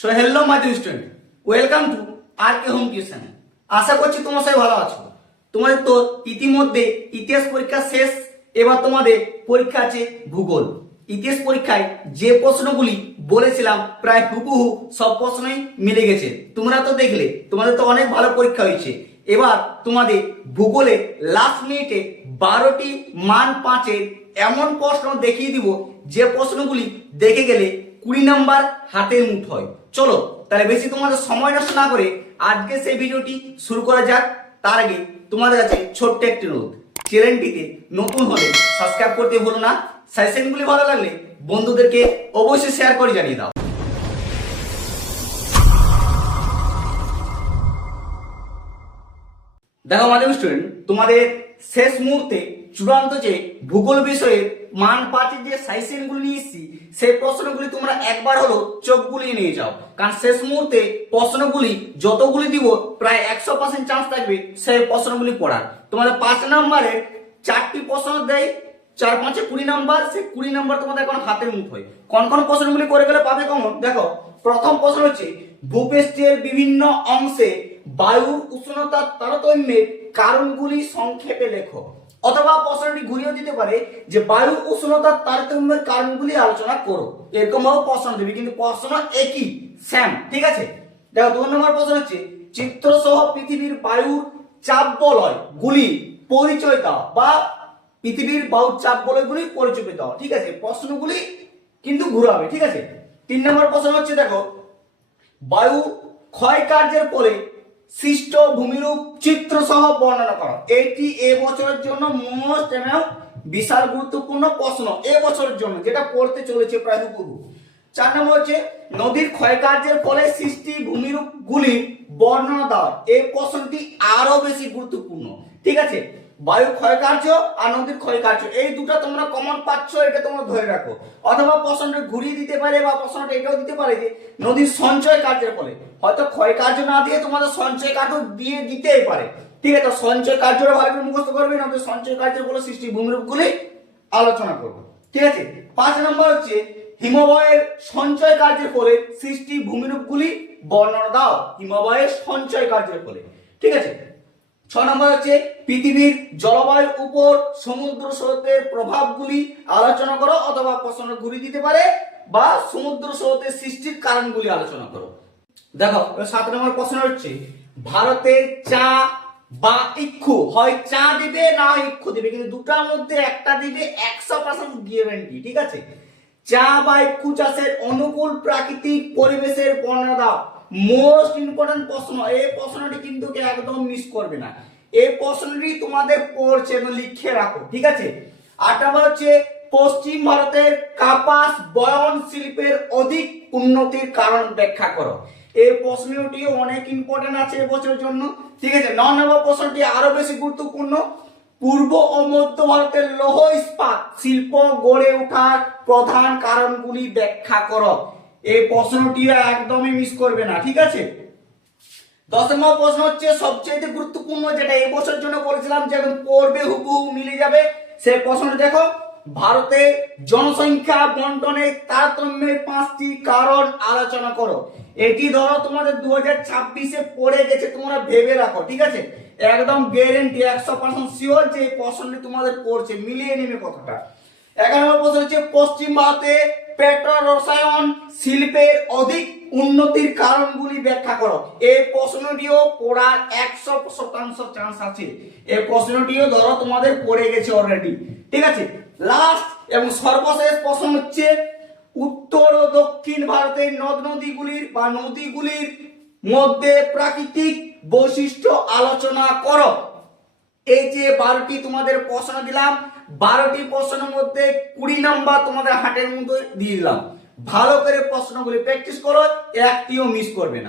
So hello my dear student, welcome to R K home tuition. আশা করছি তোমার সবাই ভালো আছো। তোমাদের তো ইতিমধ্যে ইতিহাস পরীক্ষা শেষ, এবার তোমাদের পরীক্ষা আছে ভূগোল। ইতিহাস পরীক্ষায় যে প্রশ্নগুলি বলেছিলাম প্রায় হুবহু সব প্রশ্নই মিলে গেছে। তোমরা তো দেখলে, তোমাদের তো অনেক ভালো পরীক্ষা হয়েছে। এবার তোমাদের ভূগোলে লাস্ট মিনিটে 12টি মান 5-এর এমন প্রশ্ন দেখিয়ে দিব যে প্রশ্নগুলি দেখে গেলে 20 নাম্বার হাতের মুঠোয়। চলো তাহলে বেশি তোমাদের সময় নষ্ট না করে আজকে সেই ভিডিওটি শুরু করা যাক। তার আগে তোমাদের কাছে ছোট্ট একটি অনুরোধ, চ্যানেলটিতে নতুন হলে সাবস্ক্রাইব করতে ভুলো না। সাজেশনগুলি ভালো লাগলে বন্ধুদেরকে অবশ্যই শেয়ার করে জানিয়ে দাও। দেখো আমাদের স্টুডেন্ট, তোমাদের শেষ মুহূর্তে চূড়ান্ত যে ভূগোল বিষয়ের মান 5-এর যে সাজেশনগুলি নিয়ে এসেছি সেই প্রশ্নগুলি তোমরা একবার হলো চোখ বুলিয়ে নিয়ে যাও, কারণ শেষ মুহূর্তে প্রশ্নগুলি যতগুলি দিব প্রায় 100% চান্স থাকবে সেই প্রশ্নগুলি পড়ার। তোমাদের 5 নম্বরের 4টি প্রশ্ন দেয়, 4-5-এ 20 নাম্বার, সেই 20 নাম্বার তোমাদের এখন হাতের মুঠোয়। কোন কোন প্রশ্নগুলি করে গেলে পাবে কমন? দেখো, প্রথম প্রশ্ন হচ্ছে ভূপৃষ্ঠের বিভিন্ন অংশে বায়ুর উষ্ণতার তারতম্যের কারণগুলি সংক্ষেপে লেখো। অথবা প্রশ্নটি ঘুরিয়ে দিতে পারে যে বায়ুর উষ্ণতার তারতম্যের কারণগুলি আলোচনা করো। এরকম ভাবে প্রশ্ন দেবে, কিন্তু প্রশ্ন একই সেম, ঠিক আছে। দেখো 2 নম্বর প্রশ্ন হচ্ছে চিত্র সহ পৃথিবীর বায়ুর চাপ বলয় গুলি পরিচয় দাও, বা পৃথিবীর বায়ুর চাপ বলয়গুলি পরিচয় দাও, ঠিক আছে। প্রশ্নগুলি কিন্তু ঘুরাবে, ঠিক আছে। 3 নম্বর প্রশ্ন হচ্ছে দেখো বায়ু ক্ষয় কার্যের ফলে সৃষ্ট ভূমিরূপ চিত্র সহ বর্ণনা করো। এটি এবছরের জন্য মোস্ট এবং বিশাল গুরুত্বপূর্ণ প্রশ্ন এবছরের জন্য, যেটা পড়তে চলেছে প্রায় হুবহু। 4 নম্বর হচ্ছে নদীর ক্ষয় কার্যের ফলে সৃষ্টি ভূমিরূপ গুলি বর্ণনা দাও। এই প্রশ্নটি আরো বেশি গুরুত্বপূর্ণ, ঠিক আছে। বায়ু ক্ষয় কার্য আর নদীর ক্ষয় কার্য, এই দুটো তোমরা কমন পাচ্ছ, এটা তোমরা ধরে রাখো। অথবা প্রশ্নটা ঘুরিয়ে দিতে পারে, বা প্রশ্নটা এটাও দিতে পারে যে নদীর সঞ্চয় কার্যের ফলে, হয়তো ক্ষয় কার্য না দিয়ে তোমাদের সঞ্চয় কার্য দিয়ে দিতেই পারে, ঠিক আছে। তো সঞ্চয় কার্যটা ভালো করে মুখস্থ করবে, নদীর সঞ্চয় কার্যের ফলে সৃষ্টি ভূমিরূপগুলি আলোচনা করবো, ঠিক আছে। 5 নম্বর হচ্ছে হিমবাহের সঞ্চয় কার্যের ফলে সৃষ্টি ভূমিরূপগুলি বর্ণনা দাও। হিমবাহের সঞ্চয় কার্যের ফলে, ঠিক আছে। 6 নম্বর হচ্ছে পৃথিবীর জলবায়ুর উপর সমুদ্র স্রোতের প্রভাবগুলি আলোচনা করো। অথবা প্রশ্ন ঘুরিয়ে দিতে পারে, বা সমুদ্র স্রোতের সৃষ্টির কারণগুলি আলোচনা করো। দেখো 7 নম্বর প্রশ্ন হচ্ছে ভারতের চা বা ইক্ষু, হয় চা দিবে না ইক্ষু দিবে, কিন্তু দুটার মধ্যে একটা দিবে 100% গ্যারান্টি, ঠিক আছে। চা বা ইক্ষু চাষের অনুকূল প্রাকৃতিক পরিবেশের বর্ণনা দাও। মোস্ট ইম্পর্টেন্ট প্রশ্ন, এই প্রশ্নটি কিন্তু একদম মিস করবে না। এই প্রশ্নটি তোমাদের পড়ছে এবং লিখে রাখো, ঠিক আছে। 8 নম্বর হচ্ছে পশ্চিম ভারতের কাপাস বয়ন শিল্পের অধিক উন্নতির কারণ ব্যাখ্যা করো। এই প্রশ্নটিও অনেক ইম্পর্টেন্ট আছে এবছরের জন্য, ঠিক আছে। 9 নম্বর প্রশ্নটি আরো বেশি গুরুত্বপূর্ণ, পূর্ব ও মধ্য ভারতের লৌহ ইস্পাত শিল্প গড়ে ওঠার প্রধান কারণগুলি ব্যাখ্যা করো। এই প্রশ্নটিও একদমই মিস করবে না, ঠিক আছে। 10 নম্বর প্রশ্ন হচ্ছে সবচেয়ে গুরুত্বপূর্ণ, যেটা এই বছরের জন্য বলেছিলাম যে একদম পড়বে হুবহু মিলে যাবে। সেই প্রশ্নটি দেখো, ভারতের জনসংখ্যা বন্টনের তারতম্যের 5টি কারণ আলোচনা করো। এটি ধরো তোমাদের 2026-এ পড়ে গেছে, তোমরা ভেবে রাখো, ঠিক আছে। একদম গ্যারান্টি 100% শিওর যে প্রশ্নটি তোমাদের পড়ছে, মিলিয়ে নেবে কতটা। 11 নম্বর প্রশ্ন হচ্ছে পশ্চিম ভারতে পেট্রো রসায়ন শিল্পের অধিক উন্নতির কারণগুলি ব্যাখ্যা করো। এই প্রশ্নটিও পড়ার 100% চান্স আছে। এই প্রশ্নটিও ধরো তোমাদের পড়ে গেছে অলরেডি, ঠিক আছে। লাস্ট এবং সর্বশেষ প্রশ্ন হচ্ছে উত্তর ও দক্ষিণ ভারতের নদ নদীগুলির বা নদীগুলির মধ্যে প্রাকৃতিক বৈশিষ্ট্য আলোচনা করো। এই যে 12টি তোমাদের প্রশ্ন দিলাম, 12টি প্রশ্নের মধ্যে 20 নাম্বার তোমাদের হাতের মধ্যে দিয়ে দিলাম। ভালো করে প্রশ্নগুলি প্র্যাকটিস করো, একটিও মিস করবে না।